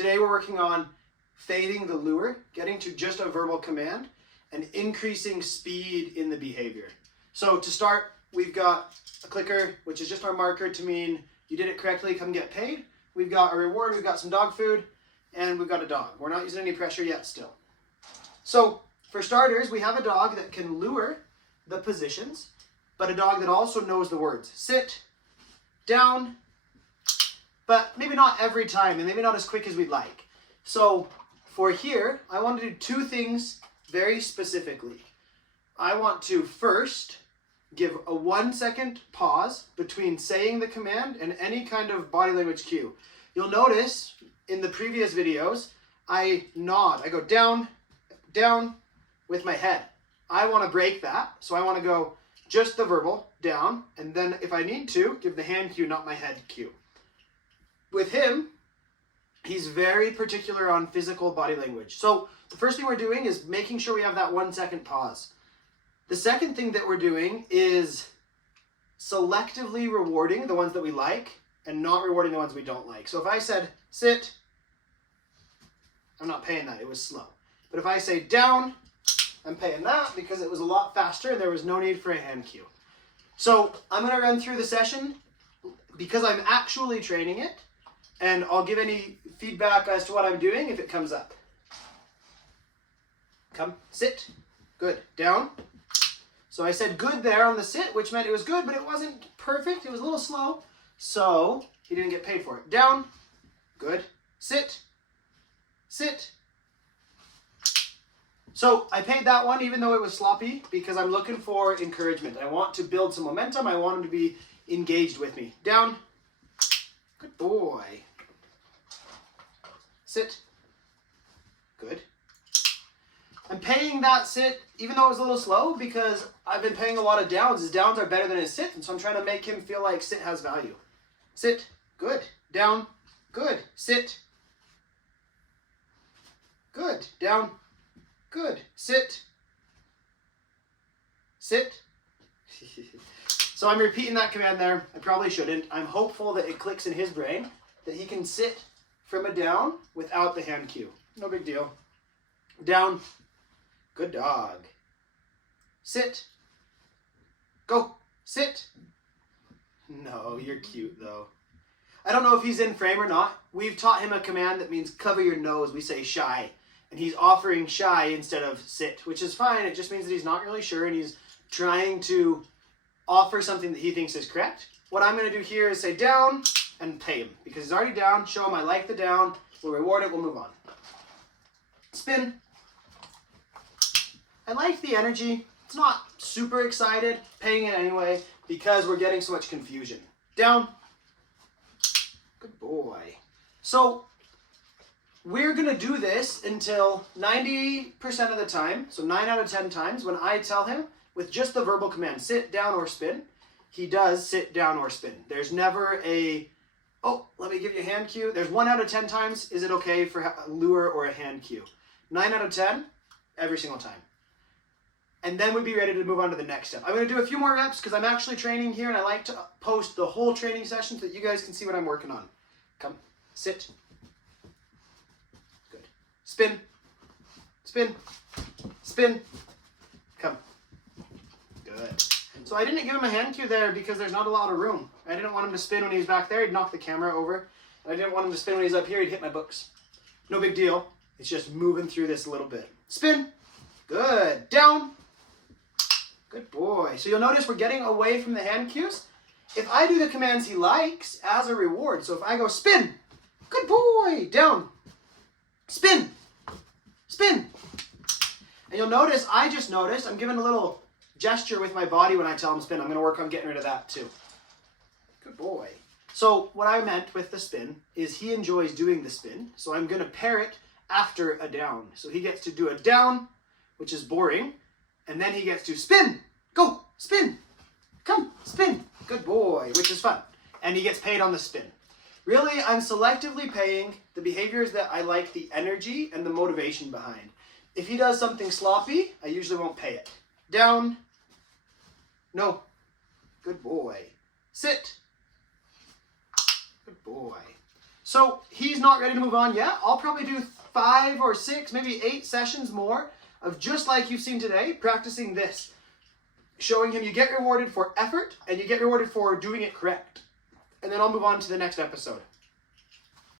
today we're working on fading the lure, getting to just a verbal command, and increasing speed in the behavior. So to start, we've got a clicker, which is just our marker to mean you did it correctly, come get paid. We've got a reward, we've got some dog food, and we've got a dog. We're not using any pressure yet still. So for starters, we have a dog that can lure the positions, but a dog that also knows the words. Sit, down, but maybe not every time, and maybe not as quick as we'd like. So for here, I want to do two things very specifically. I want to first give a 1 second pause between saying the command and any kind of body language cue. You'll notice in the previous videos, I nod. I go down, down with my head. I want to break that, so I want to go just the verbal, down, and then if I need to, give the hand cue, not my head cue. With him, he's very particular on physical body language. So the first thing we're doing is making sure we have that 1 second pause. The second thing that we're doing is selectively rewarding the ones that we like and not rewarding the ones we don't like. So if I said sit, I'm not paying that, it was slow. But if I say down, I'm paying that because it was a lot faster and there was no need for a hand cue. So I'm going to run through the session because I'm actually training it, and I'll give any feedback as to what I'm doing if it comes up. Come, sit, good, down. So I said good there on the sit, which meant it was good, but it wasn't perfect. It was a little slow, so he didn't get paid for it. Down, good, sit, sit. So I paid that one even though it was sloppy because I'm looking for encouragement. I want to build some momentum. I want him to be engaged with me. Down, good boy. Sit, good. I'm paying that sit even though it was a little slow because I've been paying a lot of downs. His downs are better than his sit, and so I'm trying to make him feel like sit has value. Sit, good. Down, good. Sit, good. Down, good. Sit, sit. So I'm repeating that command there. I probably shouldn't. I'm hopeful that it clicks in his brain that he can sit from a down without the hand cue. No big deal. Down, good dog. Sit, go, sit. No, you're cute though. I don't know if he's in frame or not. We've taught him a command that means cover your nose. We say shy. And he's offering shy instead of sit, which is fine. It just means that he's not really sure and he's trying to offer something that he thinks is correct. What I'm going to do here is say down and pay him because he's already down. Show him I like the down. We'll reward it. We'll move on. Spin. I like the energy. It's not super excited. Paying it anyway because we're getting so much confusion. Down. Good boy. So we're going to do this until 90% of the time, so 9 out of 10 times, when I tell him with just the verbal command, sit, down, or spin, he does sit, down, or spin. There's never a, oh, let me give you a hand cue. There's 1 out of 10 times, is it okay for a lure or a hand cue? 9 out of 10, every single time. And then we'd be ready to move on to the next step. I'm going to do a few more reps because I'm actually training here and I like to post the whole training session so that you guys can see what I'm working on. Come, sit. Good. Spin. Spin. Spin. Come. Good. So I didn't give him a hand cue there because there's not a lot of room. I didn't want him to spin when he was back there. He'd knock the camera over. And I didn't want him to spin when he's up here. He'd hit my books. No big deal. It's just moving through this a little bit. Spin. Good. Down. Good boy. So you'll notice we're getting away from the hand cues. If I do the commands he likes as a reward, so if I go spin, good boy, down, spin, spin. And you'll notice, I just noticed, I'm giving a little gesture with my body when I tell him spin. I'm going to work on getting rid of that too. Good boy. So what I meant with the spin is he enjoys doing the spin, so I'm going to pair it after a down. So he gets to do a down, which is boring, and then he gets to spin, go, spin, come, spin, good boy, which is fun. And he gets paid on the spin. Really, I'm selectively paying the behaviors that I like the energy and the motivation behind. If he does something sloppy, I usually won't pay it. Down, no, good boy, sit, good boy. So he's not ready to move on yet. I'll probably do 5 or 6, maybe 8 sessions more of just like you've seen today, practicing this. Showing him you get rewarded for effort and you get rewarded for doing it correct. And then I'll move on to the next episode.